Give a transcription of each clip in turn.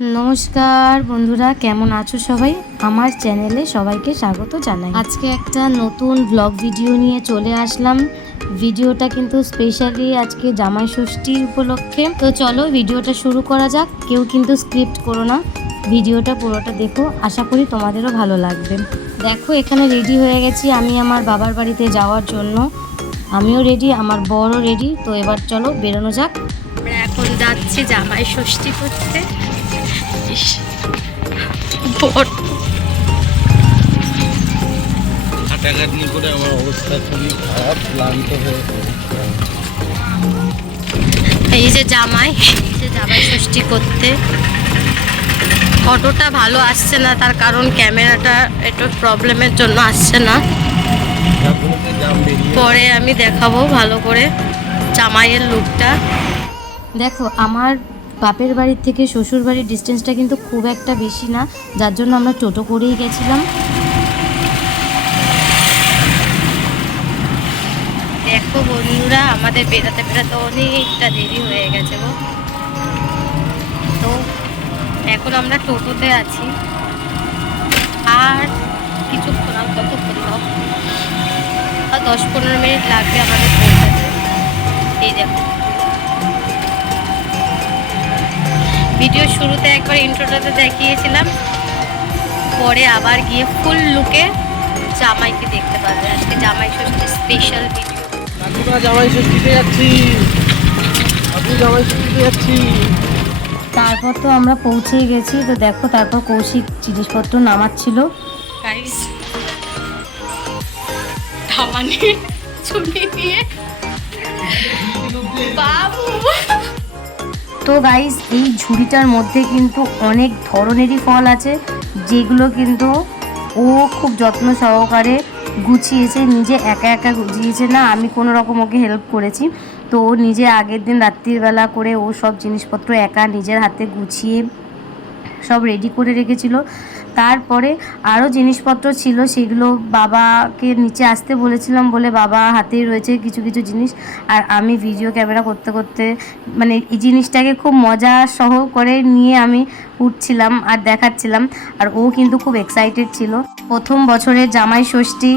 নমস্কার বন্ধুরা, কেমন আছো সবাই? আমার চ্যানেলে সবাইকে স্বাগত জানাই। আজকে একটা নতুন ব্লগ ভিডিও নিয়ে চলে আসলাম। ভিডিওটা কিন্তু স্পেশালি আজকে জামাই ষষ্ঠীর উপলক্ষে। তো চলো ভিডিওটা শুরু করা যাক। কেউ কিন্তু স্ক্রিপ্ট করো না, ভিডিওটা পুরোটা দেখো, আশা করি তোমাদেরও ভালো লাগবে। দেখো এখানে রেডি হয়ে গেছি আমি আমার বাবার বাড়িতে যাওয়ার জন্য। আমিও রেডি, আমার বড়ও রেডি। তো এবার চলো বেরোনো যাক। আমরা এখন যাচ্ছি জামাই ষষ্ঠী করতে। হাঁটাঘাটনি করে আমার অবস্থা খুবই খারাপ, ক্লান্ত হয়ে এই যে জামাই ষষ্ঠী করতে। ফটোটা ভালো আসছে না, তার কারণ ক্যামেরাটা একটু প্রবলেমের জন্য আসছে না। পরে আমি দেখাবো ভালো করে জামাইয়ের লুকটা। দেখো আমার বাপের বাড়ির থেকে শ্বশুর বাড়ির ডিস্টেন্সটা কিন্তু খুব একটা বেশি না, যার জন্য আমরা টোটো করেই গেছিলাম। দেখো বন্ধুরা, আমাদের বেরাতে বেরাতে অনেকটা দেরি হয়ে গেছে গো। তো এখন আমরা টোটোতে আছি, আর কিছুক্ষণ আর কতক্ষণ দাও, আর 10-15 মিনিট লাগবে আমাদের পৌঁছাতে। এই দেখো ভিডিও শুরুতে একবার ইন্ট্রোটাতে দেখিয়েছিলাম, পরে আবার গিয়ে ফুল লুকে জামাইকে দেখতে পারবে। আজকে জামাই ষষ্ঠী স্পেশাল ভিডিও। জামাই ষষ্ঠীতে যাচ্ছি, জামাই ষষ্ঠীতে যাচ্ছি। তারপর তো আমরা পৌঁছেই গেছি। তো দেখো তারপর কৌশিক জিনিসপত্র নামাচ্ছিল। গাইস ধামানি ছুটি নিয়ে বাবু। তো গাইস এই ঝুড়িটার মধ্যে কিন্তু অনেক ধরনেরই ফল আছে, যেগুলো কিন্তু ও খুব যত্ন সহকারে গুছিয়েছে, নিজে একা একা গুছিয়েছে না, আমি কোনো রকম ওকে হেল্প করেছি। তো ও নিজে আগের দিন রাত্রিবেলা করে ও সব জিনিসপত্র একা নিজের হাতে গুছিয়ে সব রেডি করে রেখেছিল। তারপরে আরও জিনিসপত্র ছিল, সেগুলো বাবাকে নিচে আসতে বলেছিলাম বলে বাবা হাতেই রয়েছে কিছু কিছু জিনিস। আর আমি ভিডিও ক্যামেরা করতে করতে মানে এই জিনিসটাকে খুব মজা সহ করে নিয়ে আমি উঠছিলাম আর দেখাচ্ছিলাম। আর ও কিন্তু খুব এক্সাইটেড ছিল। প্রথম বছরের জামাই ষষ্ঠী,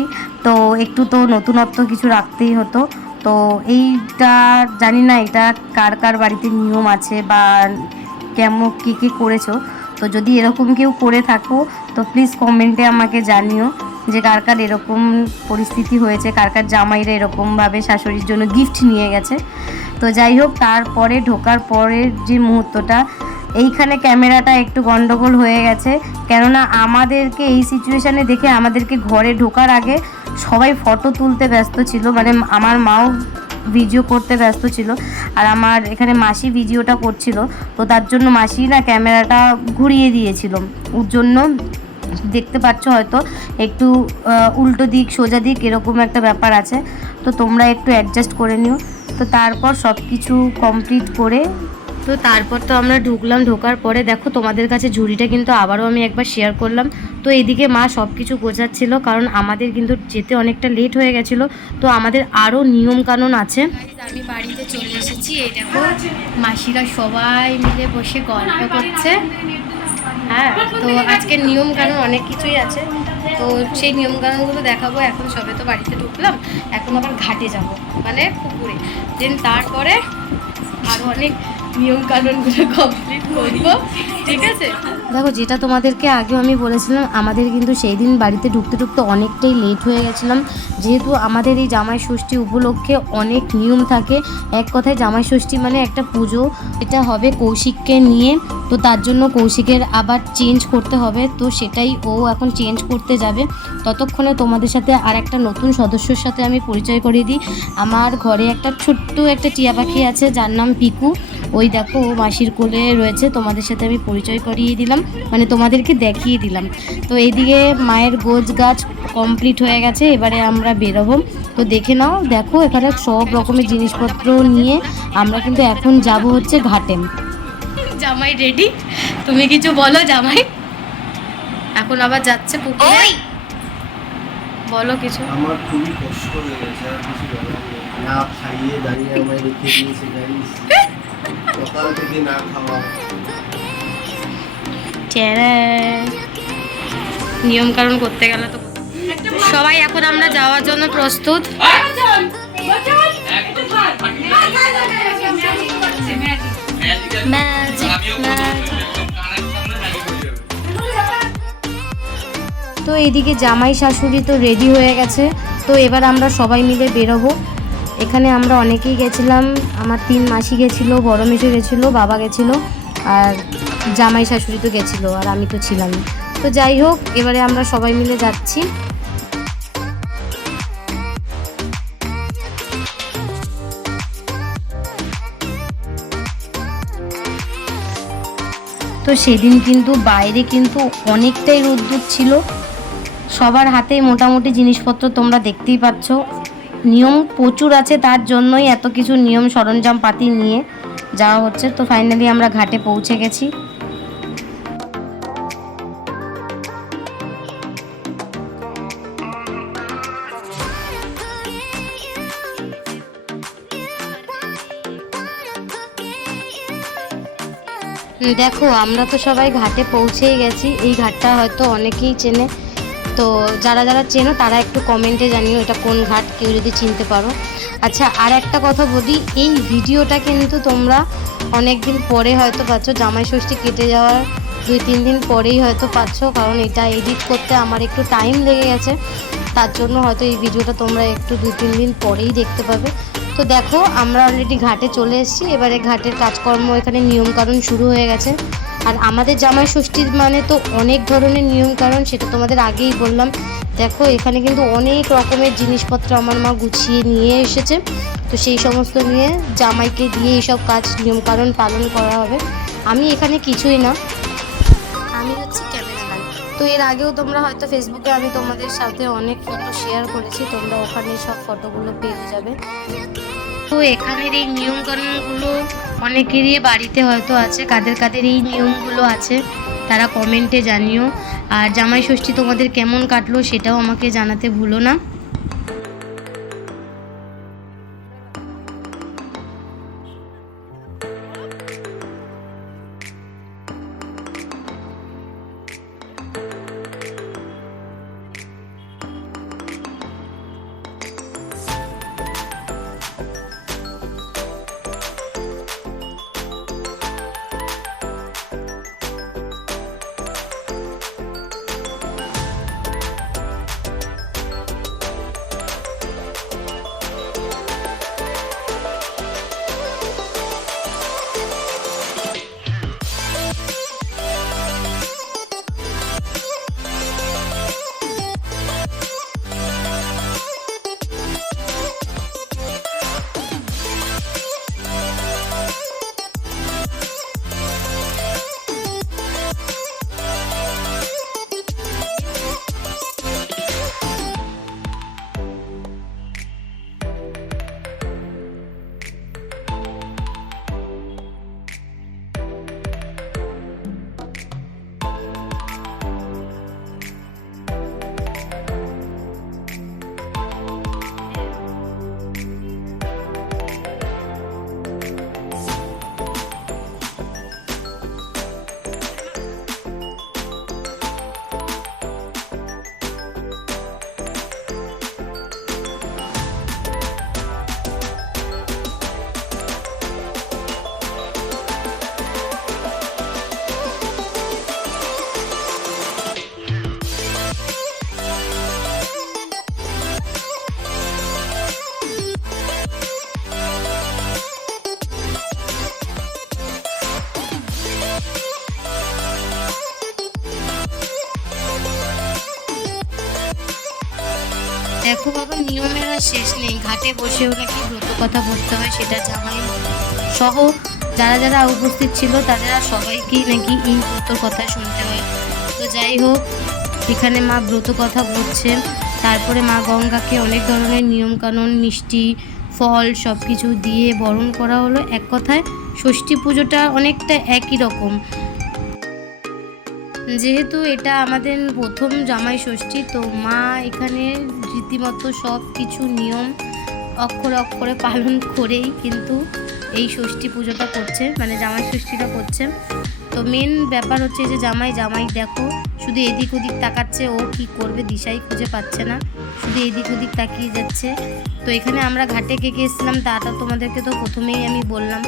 তো একটু তো নতুনত্ব কিছু রাখতেই হতো। তো এইটা জানি না এটা কার কার বাড়িতে নিয়ম আছে বা কেমন কী কী করেছো। তো যদি এরকম কেউ করে থাকো তো প্লিজ কমেন্টে আমাকে জানিও যে কার কার এরকম পরিস্থিতি হয়েছে, কার কার জামাইরা এরকমভাবে শাশুড়ির জন্য গিফট নিয়ে গেছে। তো যাই হোক, তারপরে ঢোকার পরের যে মুহূর্তটা, এইখানে ক্যামেরাটা একটু গন্ডগোল হয়ে গেছে, কেননা আমাদেরকে এই সিচুয়েশানে দেখে আমাদেরকে ঘরে ঢোকার আগে সবাই ফটো তুলতে ব্যস্ত ছিল, মানে আমার মাও ভিডিও করতে ব্যস্ত ছিল, আর আমার এখানে মাসি ভিডিওটা করছিল। তো তার জন্য মাসি না ক্যামেরাটা ঘুরিয়ে দিয়েছিল, ওর জন্য দেখতে পাচ্ছ হয়তো একটু উল্টো দিক সোজা দিক এরকম একটা ব্যাপার আছে। তো তোমরা একটু অ্যাডজাস্ট করে নিও। তো তারপর সব কিছু কমপ্লিট করে তো তারপর তো আমরা ঢুকলাম। ঢোকার পরে দেখো তোমাদের কাছে ঝুড়িটা কিন্তু আবারও আমি একবার শেয়ার করলাম। তো এদিকে মা সব কিছু গোছাচ্ছিল, কারণ আমাদের কিন্তু যেতে অনেকটা লেট হয়ে গেছিলো। তো আমাদের আরও নিয়মকানুন আছে। আমি বাড়িতে চলে এসেছি, এই দেখো মাসিরা সবাই মিলে বসে গল্প করছে। হ্যাঁ, তো আজকের নিয়মকানুন অনেক কিছুই আছে, তো সেই নিয়মকানুনগুলো দেখাবো। এখন সবে তো বাড়িতে ঢুকলাম, এখন আবার ঘাটে যাব, মানে পুকুরে। দেন তারপরে আরও অনেক নিয়মকানুনগুলো কমপ্লিট করবো, ঠিক আছে? দেখো যেটা তোমাদেরকে আগেও আমি বলেছিলাম, আমাদের কিন্তু সেই দিন বাড়িতে ঢুকতে ঢুকতে অনেকটাই লেট হয়ে গেছিলাম, যেহেতু আমাদের এই জামাই ষষ্ঠী উপলক্ষে অনেক নিয়ম থাকে। এক কথায় জামাই ষষ্ঠী মানে একটা পুজো, এটা হবে কৌশিককে নিয়ে। তো তার জন্য কৌশিকের আবার চেঞ্জ করতে হবে, তো সেটাই ও এখন চেঞ্জ করতে যাবে। ততক্ষণে তোমাদের সাথে আর একটা নতুন সদস্যর সাথে আমি পরিচয় করিয়ে দিই। আমার ঘরে একটা ছোট্ট একটা টিয়া পাখি আছে, যার নাম পিকু। ওই দেখো ও মাসির কোলে রয়েছে, তোমাদের সাথে আমি পরিচয় করিয়ে দিলাম, মানে তোমাদেরকে দেখিয়ে দিলাম। তো এইদিকে মায়ের গোছ গাছ কমপ্লিট হয়ে গেছে, এবারে আমরা বেরোবো। তো দেখে নাও, দেখো এখানে সব রকমের জিনিসপত্র নিয়ে আমরা কিন্তু এখন যাব হচ্ছে ঘাটে। জামাই রেডি, তুমি কিছু বলো জামাই। এখন আবার যাচ্ছে পুকুরে, বলো কিছু। আমার খুবই কষ্ট হয়ে গেছে, আর কিছু বলার নেই। না খাইয়ে দাঁড়িয়ে আমায় রেখে দিয়েছে গাইস, সকাল থেকে না খাওয়া। নিয়মকানুন করতে গেলে তো সবাই এখন আমরা যাওয়ার জন্য প্রস্তুত। তো এদিকে জামাই শাশুড়ি তো রেডি হয়ে গেছে, তো এবার আমরা সবাই মিলে বেরোবো। এখানে আমরা অনেকেই গেছিলাম, আমার 3 মাসি গেছিলো, বড় মেশো গেছিলো, বাবা গেছিলো, আর জামাই শাশুড়ি তো গেছিলো, আর আমি তো ছিলাম। তো যাই হোক, এবারে আমরা সবাই মিলে যাচ্ছি। তো সেদিন কিন্তু বাইরে কিন্তু অনেকটাই রোদ্দুর ছিল, সবার হাতেই মোটামুটি জিনিসপত্র তোমরা দেখতেই পাচ্ছ। নিয়ম প্রচুর আছে, তার জন্যই এত কিছু নিয়ম সরঞ্জাম পাতি নিয়ে যাওয়া হচ্ছে। তো ফাইনালি আমরা ঘাটে পৌঁছে গেছি। দেখো আমরা তো সবাই ঘাটে পৌঁছেই গেছি। এই ঘাটটা হয়তো অনেকেই চেনে, তো যারা যারা চেনো তারা একটু কমেন্টে জানিও এটা কোন ঘাট, কেউ যদি চিনতে পারো। আচ্ছা, আর একটা কথা বলি, এই ভিডিওটা কিন্তু তোমরা অনেক দিন পরে হয়তো পাচ্ছ, জামাই ষষ্ঠী কেটে যাওয়ার 2-3 দিন পরেই হয়তো পাচ্ছ, কারণ এটা এডিট করতে আমার একটু টাইম লেগে গেছে, তার জন্য হয়তো এই ভিডিওটা তোমরা একটু 2-3 দিন পরেই দেখতে পাবে। তো দেখো আমরা অলরেডি ঘাটে চলে এসেছি, এবারে ঘাটের কাজকর্ম, এখানে নিয়মকানুন শুরু হয়ে গেছে। আর আমাদের জামাই ষষ্ঠীর মানে তো অনেক ধরনের নিয়মকানুন, সেটা তোমাদের আগেই বললাম। দেখো এখানে কিন্তু অনেক রকমের জিনিসপত্র আমার মা গুছিয়ে নিয়ে এসেছে, তো সেই সমস্ত নিয়ে জামাইকে দিয়ে এইসব কাজ নিয়মকানুন পালন করা হবে। আমি এখানে কিছুই না, আমি হচ্ছে ক্যামেরাম্যান। তো এর আগেও তোমরা হয়তো ফেসবুকে আমি তোমাদের সাথে অনেক ফটো শেয়ার করেছি, তোমরা ওখানে সব ফটোগুলো পেয়ে যাবে। তো এখানের এই নিয়মকানুনগুলো অনেকেরই বাড়িতে হয়তো আছে, কাদের কাদের এই নিয়মগুলো আছে তারা কমেন্টে জানিও। আর জামাই ষষ্ঠী তোমাদের কেমন কাটলো সেটাও আমাকে জানাতে ভুলো না। দেখো বাবা, নিয়মের আর শেষ নেই। ঘাটে বসেও নাকি ব্রত কথা বলতে হয়, সেটা জামাই সহ যারা যারা উপস্থিত ছিল তাদের সবাইকেই নাকি এই ব্রতর কথা শুনতে হয়। তো যাই হোক, এখানে মা ব্রত কথা বলছেন, তারপরে মা গঙ্গাকে অনেক ধরনের নিয়মকানুন, মিষ্টি, ফল সব কিছু দিয়ে বরণ করা হলো। এক কথায় ষষ্ঠী পুজোটা অনেকটা একই রকম, যেহেতু এটা আমাদের প্রথম জামাই ষষ্ঠী, তো মা এখানে রীতিমতো সব কিছু নিয়ম অক্ষরে অক্ষরে পালন করেই কিন্তু এই ষষ্ঠী পুজোটা করছে, মানে জামাই ষষ্ঠীটা করছে। তো তো মেন ব্যাপার হচ্ছে যে জামাই দেখো শুধু এদিক ওদিক তাকাচ্ছে, ও কি করবে দিশাই খুঁজে পাচ্ছে না, শুধু এদিক ওদিক তাকিয়ে যাচ্ছে। তো এখানে আমরা ঘাটে কে কে এসেছিলাম তাটা তোমাদেরকে তো প্রথমেই আমি বললাম।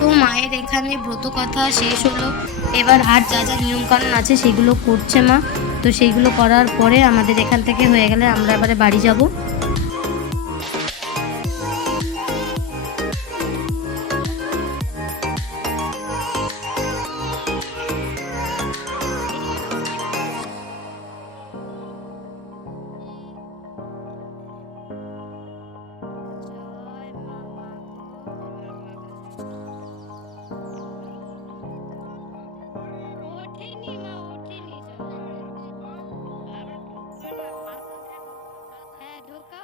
তো মায়ের এখানে ব্রত কথা শেষ হলো, এবার আর যা যা নিয়মকানুন আছে সেগুলো করছে মা। তো সেইগুলো করার পরে আমাদের এখান থেকে হয়ে গেলে আমরা এবারে বাড়ি যাব। হ্যাঁ ঢোকা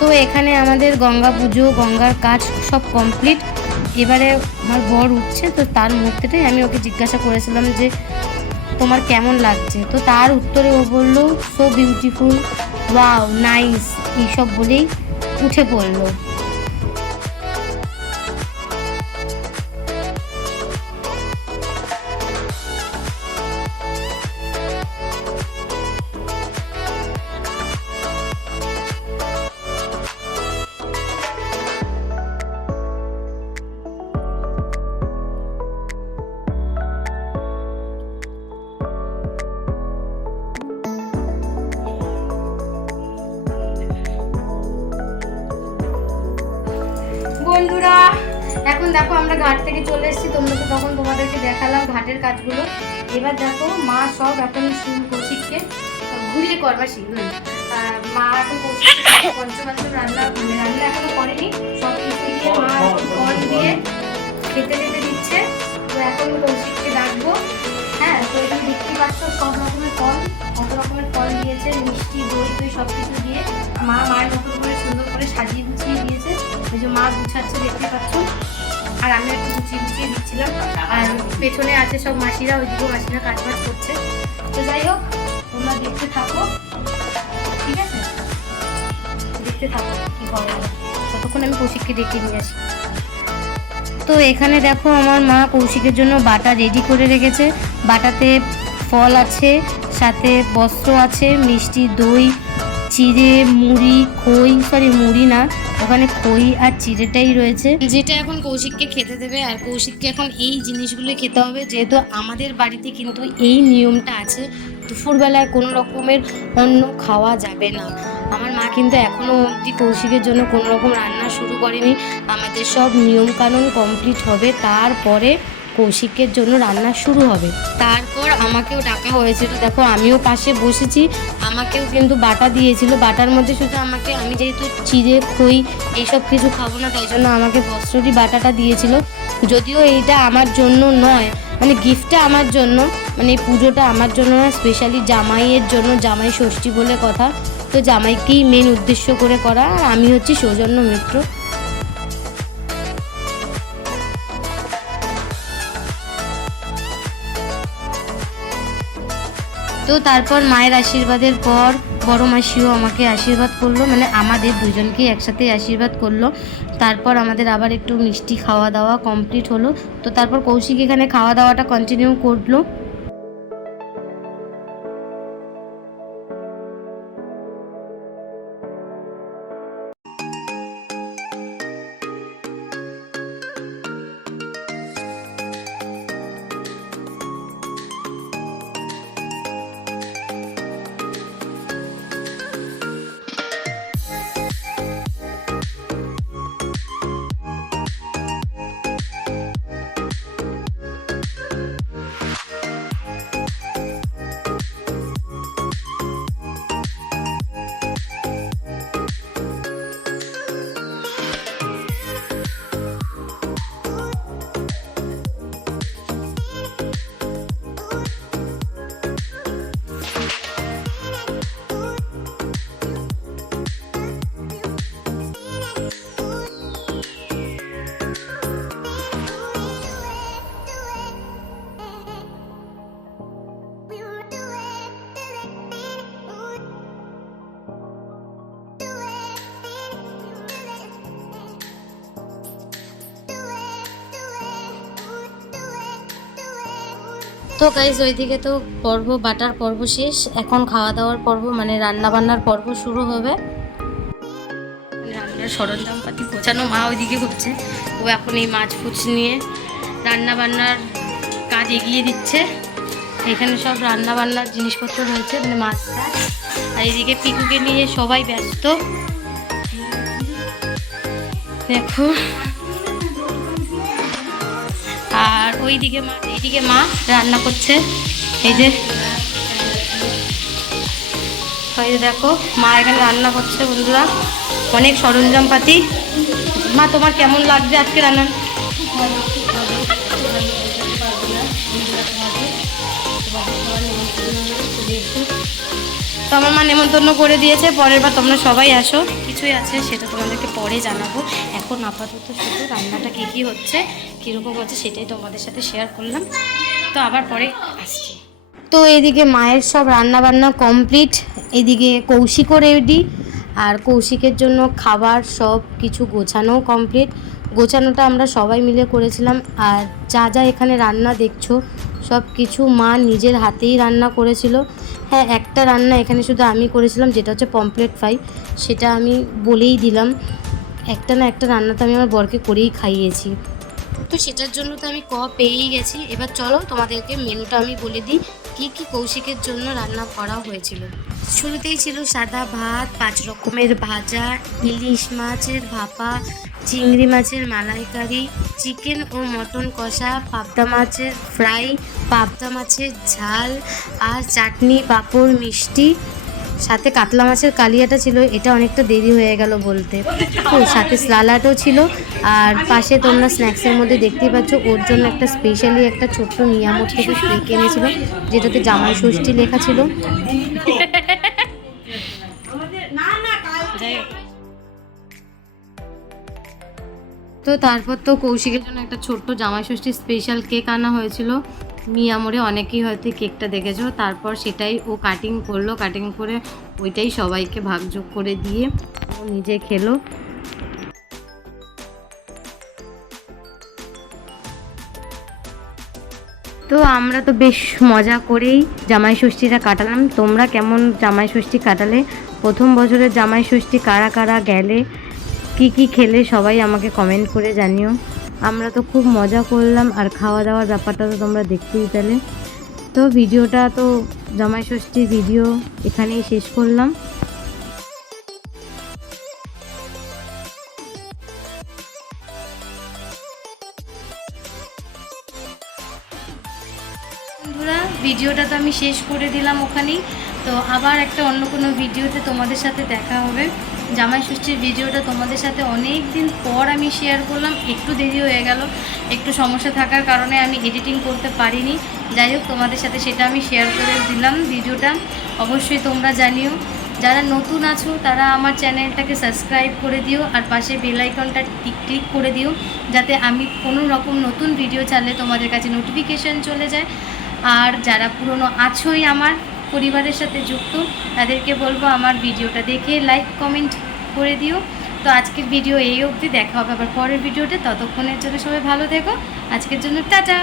তো এখানে আমাদের গঙ্গা পুজো, গঙ্গার কাজ সব কমপ্লিট। এবারে আমার বর উঠছে, তো তার মুহূর্তেটাই আমি ওকে জিজ্ঞাসা করেছিলাম যে তোমার কেমন লাগছে, তো তার উত্তরে ও বললো সো বিউটিফুল, ওয়াও, নাইস, এইসব বলেই উঠে পড়লো। বন্ধুরা এখন দেখো আমরা ঘাট থেকে চলে এসেছি, তোমরা তো তখন তোমাদেরকে দেখালাম ঘাটের কাজগুলো। এবার দেখো মা সব এখন কৌশিককে ঘুরিয়ে করবা শিখবে। মা এখন পঞ্চপাঞ্চম রান্না রান্না এখনো করেনি, সব কিছু দিয়ে মা ফল দিয়ে খেতে খেতে দিচ্ছে। তো এখন কৌশিককে ডাকবো। হ্যাঁ, তো এখানে দেখতে পাচ্ছ সব রকমের ফল, কত রকমের ফল দিয়েছে, মিষ্টি, দই টই সব কিছু দিয়ে মা মায়ের মতো করে সুন্দর করে সাজিয়ে গুছিয়ে দিয়েছে। ওই যে মা গুছাচ্ছে দেখতে পাচ্ছ, আর আমি একটু গুছিয়ে গুছিয়ে দিচ্ছিলাম। আর পেছনে আছে সব মাসিরা, ওইদিকেও মাসিরা কাজ বাজ করছে। তো যাই হোক, তোমরা দেখতে থাকো, ঠিক আছে? দেখতে থাকো কি করা যায়, ততক্ষণ আমি কৌশিককে ডেকে নিয়ে আসি। তো এখানে দেখো আমার মা কৌশিকের জন্য বাটা রেডি করে রেখেছে। বাটাতে ফল আছে, সাথে বস্ত্র আছে, মিষ্টি, দই, চিড়ে, মুড়ি, খই, মুড়ি না, ওখানে খই আর চিড়েটাই রয়েছে, যেটা এখন কৌশিককে খেতে দেবে। আর কৌশিককে এখন এই জিনিসগুলো খেতে হবে, যেহেতু আমাদের বাড়িতে কিন্তু এই নিয়মটা আছে, দুপুরবেলায় কোনো রকমের অন্ন খাওয়া যাবে না। আমার মা কিন্তু এখনও অবধি কৌশিকের জন্য কোনো রকম রান্না শুরু করেনি। আমাদের সব নিয়মকানুন কমপ্লিট হবে, তারপরে কৌশিকের জন্য রান্না শুরু হবে। তারপর আমাকেও ডাকা হয়েছিল, দেখো আমিও পাশে বসেছি, আমাকেও কিন্তু বাটা দিয়েছিল। বাটার মধ্যে শুধু আমাকে, আমি যেহেতু চিড়ে, খই এইসব কিছু খাবো না, তাই জন্য আমাকে বস্ত্রটি বাটাটা দিয়েছিল। যদিও এইটা আমার জন্য নয়, মানে গিফটটা আমার জন্য, মানে এই পুজোটা আমার জন্য না, স্পেশালি জামাইয়ের জন্য, জামাই ষষ্ঠী বলে কথা। তো জামাইকেই মেন উদ্দেশ্য করে করা, আর আমি হচ্ছি সৌজন্য মিত্র। তো তারপর মায়ের আশীর্বাদের পর বড় মাসিও আমাকে আশীর্বাদ করলো, মানে আমাদের দুজনকেই একসাথে আশীর্বাদ করলো। তারপর আমাদের আবার একটু মিষ্টি খাওয়া দাওয়া কমপ্লিট হলো। তো তারপর কৌশিক এখানে খাওয়া দাওয়াটা কন্টিনিউ করলো। তো গাইস ওইদিকে তো পর্ব বাটার পর্ব শেষ, এখন খাওয়া দাওয়ার পর্ব, মানে রান্না বান্নার পর্ব শুরু হবে। রান্নার সরঞ্জামপাতি গোছানো মা ওইদিকে করছে, ও এখন এই মাছ ফুচ নিয়ে রান্না বান্নার কাজ এগিয়ে দিচ্ছে। এখানে সব রান্না বান্নার জিনিসপত্র রয়েছে, মানে মাছ টাছ। আর এইদিকে পিকুকে নিয়ে সবাই ব্যস্ত, দেখো। আর ওইদিকে মা, এইদিকে মা রান্না করছে, এই যে দেখো মা এখানে রান্না করছে বন্ধুরা, অনেক সরঞ্জামপাতি। মা তোমার কেমন লাগছে আজকে রান্না? তো আমার মা নেমন্তন্ন করে দিয়েছে, পরের বার তোমরা সবাই আসো। কিছুই আছে সেটা তোমাদেরকে পরে জানাবো। এখন আপাতত শুধু রান্নাটা কী কী হচ্ছে, কীরকম হচ্ছে সেটাই তোমাদের সাথে শেয়ার করলাম। তো আবার পরে আসছি। তো এদিকে মায়ের সব রান্না বান্না কমপ্লিট, এদিকে কৌশিকও রেডি, আর কৌশিকের জন্য খাবার সব কিছু গোছানো কমপ্লিট। গোছানোটা আমরা সবাই মিলে করেছিলাম। আর যা যা এখানে রান্না দেখছো সব কিছু মা নিজের হাতেই রান্না করেছিল। হ্যাঁ, একটা রান্না এখানে শুধু আমি করেছিলাম, যেটা হচ্ছে পমফ্রেট ফ্রাই, সেটা আমি বলেই দিলাম। একটা না একটা রান্না তো আমি আমার বরকে করেই খাইয়েছি। তো সেটার জন্য তো আমি পেয়েই গেছি। এবার চলো তোমাদেরকে মেনুটা আমি বলে দিই কী কী কৌশিকের জন্য রান্না করা হয়েছিল। শুরুতেই ছিল সাদা ভাত, 5 রকমের ভাজা, ইলিশ মাছের ভাপা, চিংড়ি মাছের মালাইকারি, চিকেন ও মটন কষা, পাবদা মাছের ফ্রাই, পাবদা মাছের ঝাল, আর চাটনি, পাঁপড়, মিষ্টি, সাথে কাতলা মাছের কালিয়াটা ছিল। এটা অনেকটা দেরি হয়ে গেল বলতে। তো সাথে স্লালাটও ছিল। আর পাশে তোমরা স্ন্যাক্সের মধ্যে দেখতেই পাচ্ছ, ওর জন্য একটা স্পেশালি একটা ছোট্ট নিয়ামত থেকে কেক এনেছিল, যেটাতে জামাই ষষ্ঠী লেখা ছিল। তো তারপর তো কৌশিকের জন্য একটা ছোট্ট জামাই ষষ্ঠীর স্পেশাল কেক আনা হয়েছিল। মিয়ামোরে অনেকেই হয়তো কেকটা দেখেছো। তারপর সেটাই ও কাটিং করলো, কাটিং করে ওইটাই সবাইকে ভাগযোগ করে দিয়ে ও নিজে খেলো। তো আমরা তো বেশ মজা করেই জামাই ষষ্ঠীটা কাটালাম। তোমরা কেমন জামাই ষষ্ঠী কাটালে? প্রথম বছরের জামাই ষষ্ঠী কারা কারা গেলে, কি কি খেলে, সবাই আমাকে কমেন্ট করে জানিও। আমরা তো খুব মজা করলাম, আর খাওয়া দাওয়ার ব্যাপারটা তো তোমরা দেখতেই পেলে। তো ভিডিওটা তো জামাই ষষ্ঠীর ভিডিও এখানেই শেষ করলাম। বন্ধুরা, ভিডিওটা তো আমি শেষ করে দিলাম ওখানেই। তো আবার একটা অন্য কোনো ভিডিওতে তোমাদের সাথে দেখা হবে। জামাই ষষ্ঠীর ভিডিওটা তোমাদের সাথে অনেক দিন পর আমি শেয়ার করলাম। একটু দেরি হয়ে গেল, একটু সমস্যা থাকার কারণে আমি এডিটিং করতে পারিনি। যাই হোক, তোমাদের সাথে সেটা আমি শেয়ার করে দিলাম ভিডিওটা। অবশ্যই তোমরা জানিও, যারা নতুন আছো তারা আমার চ্যানেলটাকে সাবস্ক্রাইব করে দিও, আর পাশে বেল আইকনটা ক্লিক করে দিও, যাতে আমি কোনো রকম নতুন ভিডিও চাইলে তোমাদের কাছে নোটিফিকেশান চলে যায়। আর যারা পুরনো আছোই আমার পরিবারের সাথে যুক্ত, তাদেরকে বলবো আমার ভিডিওটা দেখে লাইক কমেন্ট করে দিও। তো আজকের ভিডিও এই অবধি, দেখা হবে আবার পরের ভিডিওতে। ততক্ষণের জন্য সবাই ভালো থেকো। আজকের জন্য টাটা।